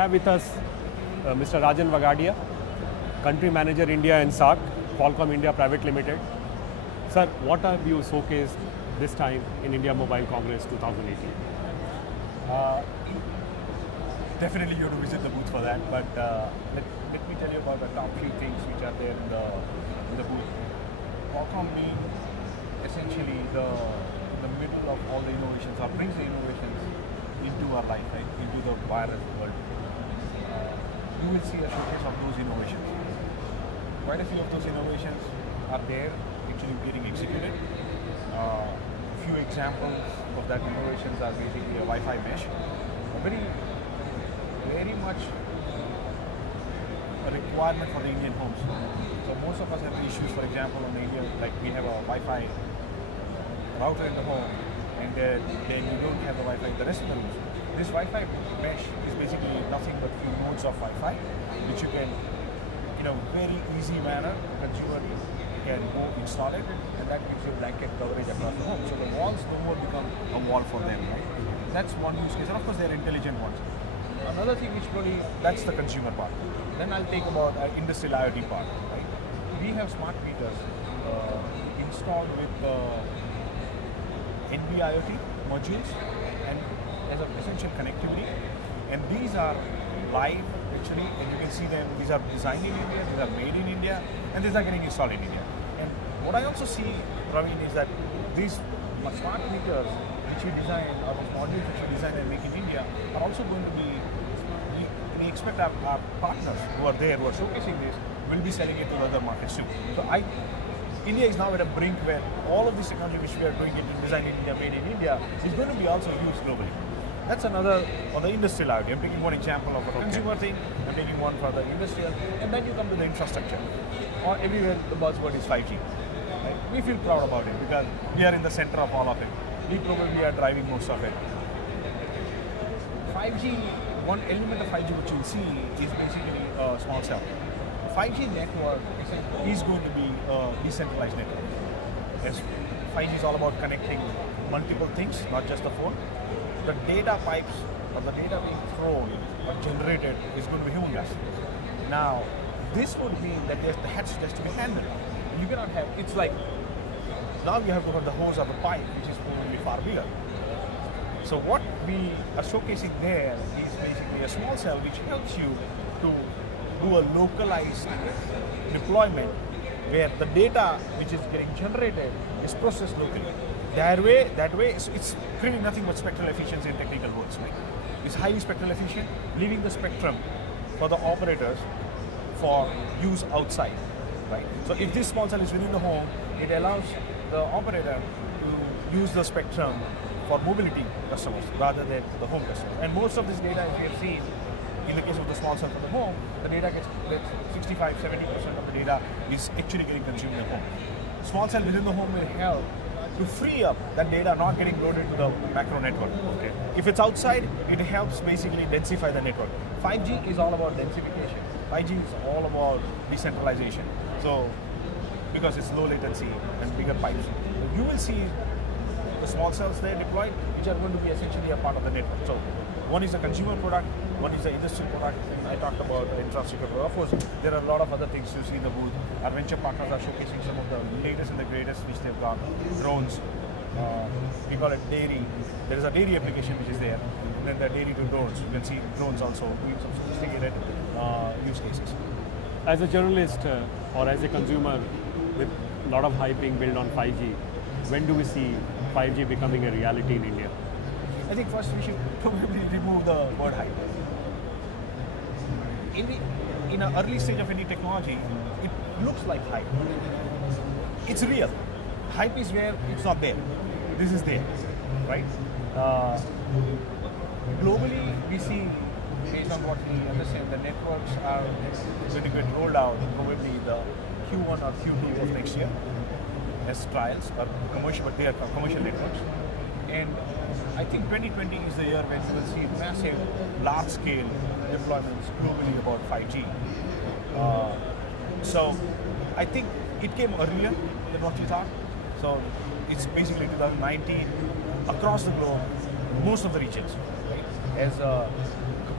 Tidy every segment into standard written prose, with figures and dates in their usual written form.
have with us Mr. Rajan Vagadia, Country Manager India and SAARC, Qualcomm India Private Limited. Sir, what have you showcased this time in India Mobile Congress 2018? Definitely you have to visit the booth for that, but let me tell you about the top few things which are there in the booth. Qualcomm being essentially the middle of all the innovations, or brings the innovations into our life, right? Into the wireless world. You will see a showcase of those innovations. Quite a few of those innovations are there, actually getting executed. A few examples of that innovations are basically a Wi-Fi mesh, very much a requirement for the Indian homes. So most of us have issues, for example, in India, like we have a Wi-Fi router in the home, and then you don't have the Wi-Fi in the rest of the rooms. This Wi-Fi mesh is basically nothing but few nodes of Wi-Fi, which you can, in a very easy manner, consumer can go install it, and that gives you blanket coverage across the home. So the walls no more become a wall for them, right? That's one use case, and of course they're intelligent ones. Another thing which probably, that's the consumer part. Then I'll take about industrial IoT part, right? We have smart meters installed with NB-IoT modules and as an essential connectivity, and these are live actually, and you can see them. These are designed in India, these are made in India, and these are getting installed in India. And what I also see, Praveen, is that these smart meters which we design, or these modules which we design and make in India, are also going to be, we expect our partners who are there, who are showcasing this, will be selling it to other markets too. So India is now at a brink where all of this technology which we are doing it in design in India, made in India, is going to be also used globally. That's another, on the industrial IoT. I'm taking one example of a consumer thing, I'm taking one for the industrial, and then you come to the infrastructure. Or everywhere the buzzword is 5G. Right? We feel proud about it because we are in the center of all of it. We probably are driving most of it. 5G, one element of 5G which you'll see is basically a small cell. 5G network is going to be a decentralized network. As 5G is all about connecting multiple things, not just the phone. The data pipes or the data being thrown or generated is going to be humongous. Now, this would mean that the hatch has to be handled. You cannot have, it's like, now you have to have the hose or the pipe, which is going to be far bigger. So what we are showcasing there is basically a small cell which helps you to do a localized deployment where the data which is getting generated is processed locally. That way, it's creating nothing but spectral efficiency in technical words. Right? It's highly spectral efficient, leaving the spectrum for the operators for use outside. Right? So if this small cell is within the home, it allows the operator to use the spectrum for mobility customers rather than the home customers. And most of this data, as we have seen, in the case of the small cell for the home, the data gets 65-70% of the data is actually getting consumed in the home. Small cell within the home will help to free up that data not getting loaded to the macro network. Okay. If it's outside, it helps basically densify the network. 5G is all about densification. 5G is all about decentralization. So, because it's low latency and bigger pipes. You will see the small cells there deployed, which are going to be essentially a part of the network. So, one is a consumer product, one is the industrial product, and I talked about the infrastructure. Of course, there are a lot of other things you see in the booth. Our venture partners are showcasing some of the latest and the greatest which they've got. Drones, we call it dairy. There is a dairy application which is there, and then the dairy to drones. You can see drones also doing some sophisticated use cases. As a journalist or as a consumer with a lot of hype being built on 5G, when do we see 5G becoming a reality in India? I think first we should probably remove the word hype. In an early stage of any technology, it looks like hype. It's real. Hype is where it's not there. This is there, right? Globally, we see, based on what we understand, the networks are going to get rolled out probably the Q1 or Q2 of next year as trials or commercial, but they are commercial networks. And I think 2020 is the year when you will see massive, large-scale deployments globally about 5G. So I think it came earlier than what we thought. So it's basically 2019 across the globe, most of the regions, right? As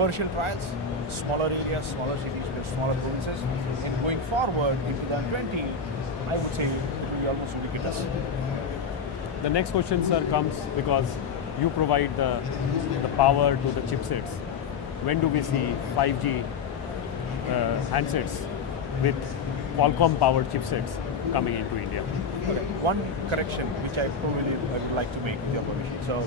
commercial trials, smaller areas, smaller cities, with smaller provinces, and going forward in 2020, I would say it will be almost ubiquitous. The next question, sir, comes because you provide the power to the chipsets. When do we see 5G handsets with Qualcomm powered chipsets coming into India? Okay. One correction which I would like to make with your permission. So,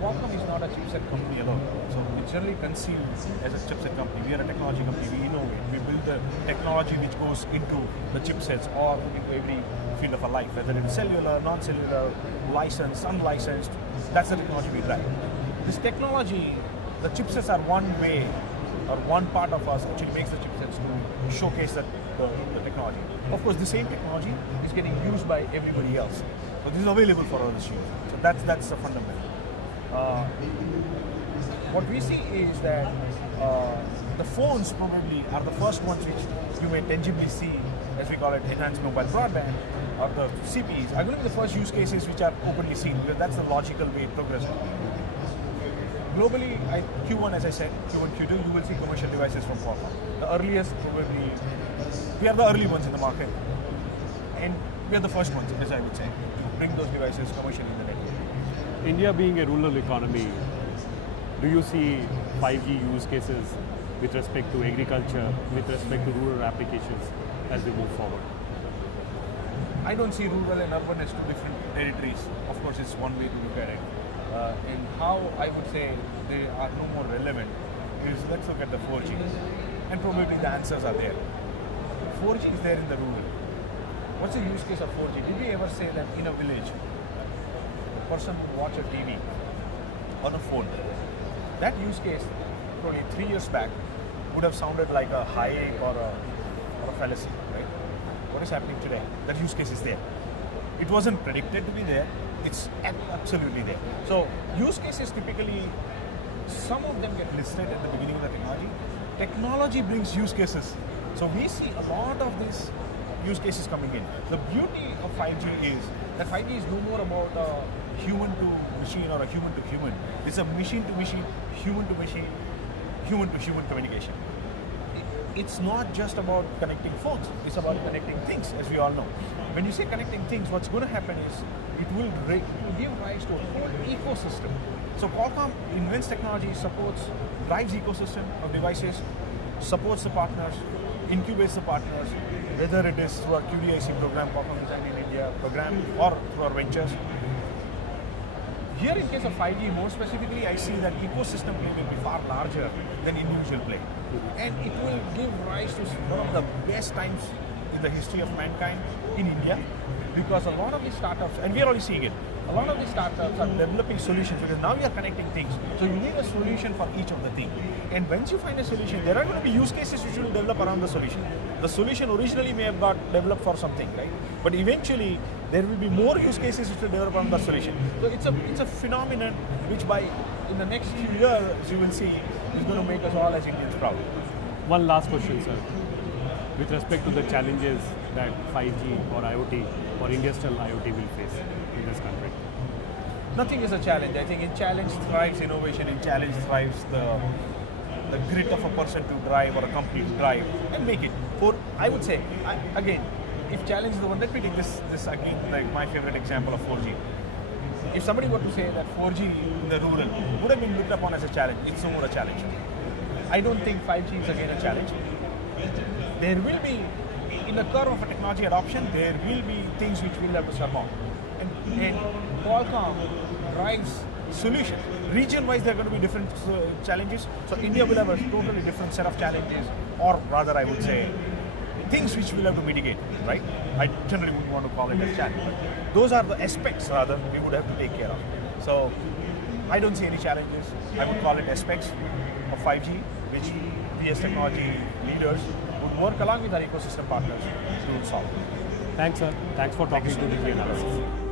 Qualcomm is not a chipset company alone. So, it's generally conceived as a chipset company. We are a technology company. We innovate. We build the technology which goes into the chipsets or into every field of our life, whether it's cellular, non-cellular, licensed, unlicensed. That's the technology we drive. This technology, the chipsets are one way or one part of us actually makes the chipsets to showcase the technology. Of course, the same technology is getting used by everybody else. So this is available for others to use. So that's the fundamental. What we see is that the phones probably are the first ones which you may tangibly see, as we call it, enhanced mobile broadband, or the CPEs are going to be the first use cases which are openly seen, because that's the logical way it progresses. Globally, Q1, as I said, Q1, Q2, you will see commercial devices from Qualcomm. The earliest, probably, we are the early ones in the market, and we are the first ones, as I would say, to bring those devices commercially in the network. India being a rural economy, do you see 5G use cases with respect to agriculture, with respect to rural applications as we move forward? I don't see rural and urban as two different territories. Of course, it's one way to look at it. And how I would say they are no more relevant is, let's look at the 4G. And probably the answers are there. 4G is there in the rural. What's the use case of 4G? Did we ever say that in a village, a person would watch a TV on a phone? That use case, probably 3 years back, would have sounded like a high or a fallacy, right? What is happening today? That use case is there. It wasn't predicted to be there. It's absolutely there. So use cases typically, some of them get listed at the beginning of the technology. Technology brings use cases. So we see a lot of these use cases coming in. The beauty of 5G is that 5G is no more about a human to machine or a human to human. It's a machine to machine, human to machine, human to human communication. It's not just about connecting phones, it's about connecting things, as we all know. When you say connecting things, what's going to happen is it will give rise to a whole ecosystem. So Qualcomm invents technology, drives ecosystem of devices, supports the partners, incubates the partners, whether it is through our QDIC program, Qualcomm Design in India program, or through our ventures. Here in case of 5G, more specifically, I see that ecosystem play will be far larger than individual play. And it will give rise to one of the best times in the history of mankind in India, because a lot of these startups, and we are already seeing it, a lot of these startups are developing solutions, because now you are connecting things. So you need a solution for each of the things. And once you find a solution, there are going to be use cases which will develop around the solution. The solution originally may have got developed for something, right? But eventually, there will be more use cases which will develop around the solution. So it's a phenomenon which in the next few years, you will see, is going to make us all as Indians proud. One last question, sir. With respect to the challenges that 5G or IoT or industrial IoT will face in this country? Nothing is a challenge. I think in challenge thrives innovation, in challenge thrives the grit of a person to drive or a company to drive and make it. I would say, again, if challenge is the one, let me take this again, like my favorite example of 4G. If somebody were to say that 4G in the rural would have been looked upon as a challenge, it's no more a challenge. I don't think 5G is again a challenge. There will be, in the curve of a technology adoption, there will be things which we'll have to surmount. And Qualcomm drives solutions. Region-wise, there are going to be different challenges. So India will have a totally different set of challenges, or rather I would say, things which we'll have to mitigate, right? I generally wouldn't want to call it a challenge, but those are the aspects rather we would have to take care of. So I don't see any challenges. I would call it aspects of 5G, which we as technology leaders would work along with our ecosystem partners to solve. Thanks, sir. Thanks for talking to the analysis.